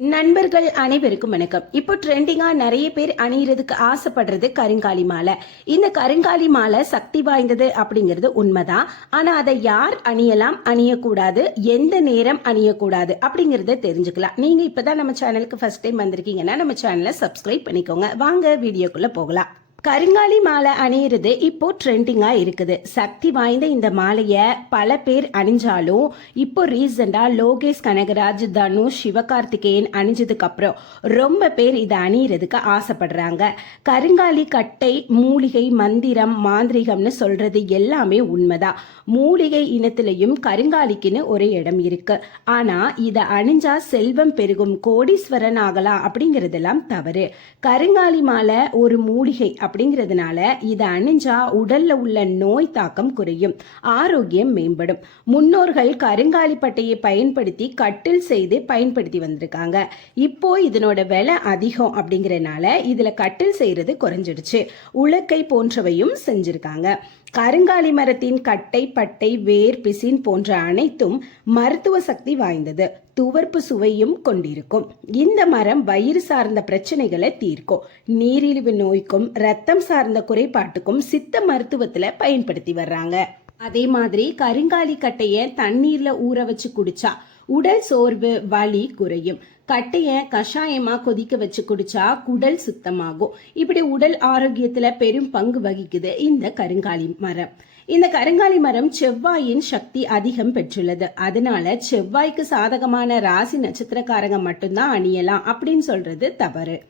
நண்பர்கள் அனைவருக்கும் வணக்கம். இப்போ ட்ரெண்டிங்கா நிறைய பேர் அணியறதுக்கு ஆசைப்படுறது கருங்காலி மாலை. இந்த கருங்காலி மாலை சக்தி வாய்ந்தது அப்படிங்கிறது உண்மைதான். ஆனா அதை யார் அணியலாம்? அணியக்கூடாது. எந்த நேரம் அணியக்கூடாது? அப்படிங்கறத தெரிஞ்சுக்கலாம். நீங்க இப்பதான் நம்ம சேனலுக்கு ஃபர்ஸ்ட் டைம் வந்திருக்கீங்கன்னா நம்ம சேனலை சப்ஸ்கிரைப் பண்ணிக்கோங்க. வாங்க வீடியோக்குள்ள போகலாம். கருங்காலி மாலை அணியிறது இப்போ ட்ரெண்டிங்கா இருக்குது. சக்தி வாய்ந்த இந்த மாலைய பல பேர் அணிஞ்சாலும் இப்போ ரீசெண்டா லோகேஷ் கனகராஜ் தனுஷ் சிவகார்த்திகேயன் அணிஞ்சதுக்கு அப்புறம் ரொம்ப பேர் இதை அணியிறதுக்கு ஆசைப்படுறாங்க. கருங்காலி கட்டை மூலிகை மந்திரம் மாந்திரிகம்னு சொல்றது எல்லாமே உண்மைதான். மூலிகை இனத்திலையும் கருங்காலிக்குன்னு ஒரு இடம் இருக்கு. ஆனா இதை அணிஞ்சா செல்வம் பெருகும் கோடீஸ்வரன் ஆகலாம் அப்படிங்கறதெல்லாம் தவறு. கருங்காலி மாலை ஒரு மூலிகை அப்படிங்கிறதுனால இதை அணிஞ்சா உடல்ல உள்ள நோய் தாக்கம் குறையும் ஆரோக்கியம் மேம்படும். முன்னோர்கள் கருங்காலி பட்டையை பயன்படுத்தி கட்டில் செய்து பயன்படுத்தி வந்திருக்காங்க. இப்போ இதனோட விலை அதிகம் அப்படிங்கறனால இதுல கட்டில் செய்யறது குறைஞ்சிடுச்சு. உலக்கை போன்றவையும் செஞ்சிருக்காங்க. கருங்காலி மரத்தின் கட்டை பட்டை வேர் பிசின் போன்ற அனைத்தும் மருத்துவ சக்தி வாய்ந்தது. துவர்ப்பு சுவையும் கொண்டிருக்கும். இந்த மரம் வயிறு சார்ந்த பிரச்சனைகளை தீர்க்கும். நீரிழிவு நோய்க்கும் ரத்தம் சார்ந்த குறைபாட்டுக்கும் சித்த மருத்துவத்துல பயன்படுத்தி வர்றாங்க. அதே மாதிரி கருங்காலி கட்டைய தண்ணீர்ல ஊற வச்சு குடிச்சா உடல் சோர்வு வலி குறையும். கட்டைய கஷாயமா கொதிக்க வச்சு குடிச்சா குடல் சுத்தமாகும். இப்படி உடல் ஆரோக்கியத்துல பெரும் பங்கு வகிக்குது இந்த கருங்காலி மரம். இந்த கருங்காலி மரம் செவ்வாயின் சக்தி அதிகம் பெற்றுள்ளது. அதனால செவ்வாய்க்கு சாதகமான ராசி நட்சத்திரக்காரங்க மட்டும்தான் அணியலாம் அப்படின்னு சொல்றது தவறு.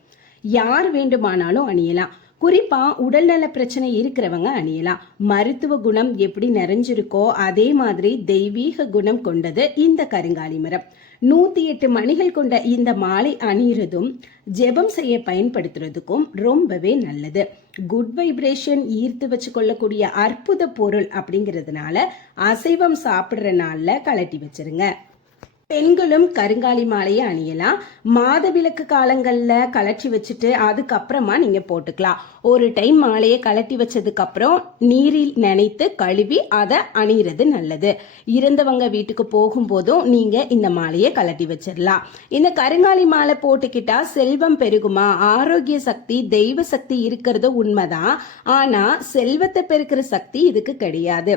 யார் வேண்டுமானாலும் அணியலாம். குறிப்பாக உடல்நல பிரச்சனை இருக்கிறவங்க அணியலாம். மருத்துவ குணம் எப்படி நிறைஞ்சிருக்கோ அதே மாதிரி தெய்வீக குணம் கொண்டது இந்த கருங்காலி மரம். நூத்தி எட்டு மணிகள் கொண்ட இந்த மாலை அணியறதும் ஜெபம் செய்ய பயன்படுத்துறதுக்கும் ரொம்பவே நல்லது. குட் வைப்ரேஷன் ஈர்த்து வச்சு கொள்ளக்கூடிய அற்புத பொருள் அப்படிங்கிறதுனால அசைவம் சாப்பிடுற நாள்ல கலட்டி வச்சிருங்க. பெண்களும் கருங்காலி மாலையை அணியலாம். மாத விளக்கு காலங்களில் கலட்டி வச்சுட்டு அதுக்கப்புறமா நீங்கள் போட்டுக்கலாம். ஒரு டைம் மாலையை கலட்டி வச்சதுக்கப்புறம் நீரில் நினைத்து கழுவி அதை அணியிறது நல்லது. இறந்தவங்க வீட்டுக்கு போகும்போதும் நீங்கள் இந்த மாலையை கலட்டி வச்சிடலாம் இந்த கருங்காலி மாலை போட்டுக்கிட்டா செல்வம் பெருகுமா? ஆரோக்கிய சக்தி தெய்வ சக்தி இருக்கிறது உண்மைதான். ஆனால் செல்வத்தை பெருக்கிற சக்தி இதுக்கு கிடையாது.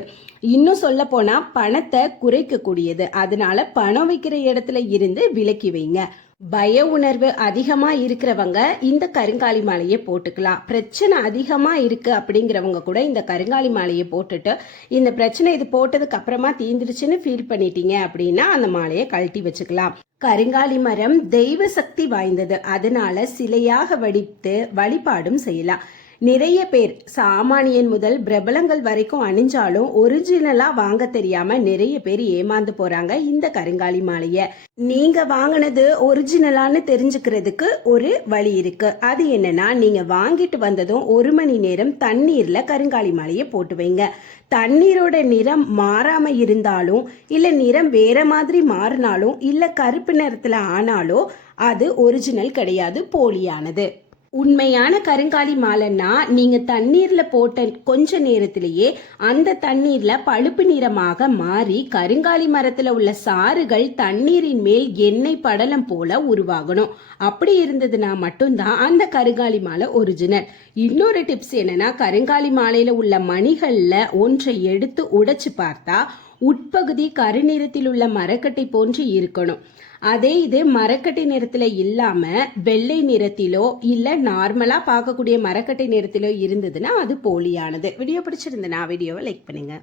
இன்னும் சொல்ல போனால் பணத்தை குறைக்கக்கூடியது. அதனால பணம் இருக்கிற இடத்துல இருந்து விலக்கி வைங்க. பய உணர்வு அதிகமா இருக்கிறவங்க இந்த கருங்காலி மாலையை போட்டுக்கலாம். பிரச்சனை அதிகமா இருக்கு அப்படிங்கிறவங்க கூட இந்த கருங்காலி மாலையை போட்டுட்டு இந்த பிரச்சனை இது போட்டதுக்கு அப்புறமா தீந்துருச்சுன்னு ஃபீல் பண்ணிட்டீங்க அப்படின்னா அந்த மாலையை கழட்டி வச்சுக்கலாம். கருங்காலி மரம் தெய்வ சக்தி வாய்ந்தது. அதனால சிலையாக வடித்து வழிபாடும் செய்யலாம். நிறைய பேர் சாமானியன் முதல் பிரபலங்கள் வரைக்கும் அணிஞ்சாலும் ஒரிஜினலா வாங்க தெரியாம நிறைய பேர் ஏமாந்து போறாங்க இந்த கருங்காலி மாலைய. நீங்க வாங்கினது ஒரிஜினலான்னு தெரிஞ்சுக்கிறதுக்கு ஒரு வழி இருக்கு. அது என்னன்னா நீங்க வாங்கிட்டு வந்ததும் ஒரு மணி நேரம் தண்ணீர்ல கருங்காலி மாலையை போட்டு வைங்க. தண்ணீரோட நிறம் மாறாம இருந்தாலும் இல்ல நிறம் வேற மாதிரி மாறினாலும் இல்ல கருப்பு நிறத்துல ஆனாலும் அது ஒரிஜினல் கிடையாது போலியானது. உண்மையான கருங்காலி மாலைன்னா நீங்க தண்ணீர்ல போட்ட கொஞ்ச நேரத்திலேயே அந்த தண்ணீர்ல பழுப்பு நிறமாக மாறி கருங்காலி மரத்துல உள்ள சாறுகள் தண்ணீரின் மேல் எண்ணெய் படலம் போல உருவாகணும். அப்படி இருந்ததுன்னா மட்டும்தான் அந்த கருங்காலி மாலை ஒரிஜினல் இன்னொரு டிப்ஸ் என்னன்னா கருங்காலி மாலையில உள்ள மணிகள்ல ஒன்றை எடுத்து உடைச்சு பார்த்தா உட்பகுதி கருநிறத்தில் உள்ள மரக்கட்டை போன்று இருக்கணும். அதே இது மரக்கட்டை நிறத்தில் இல்லாம வெள்ளை நிறத்திலோ இல்ல நார்மலா பார்க்கக்கூடிய மரக்கட்டை நிறத்திலோ இருந்ததுன்னா அது போலியானது. வீடியோ பிடிச்சிருந்தனா வீடியோவை லைக் பண்ணுங்க.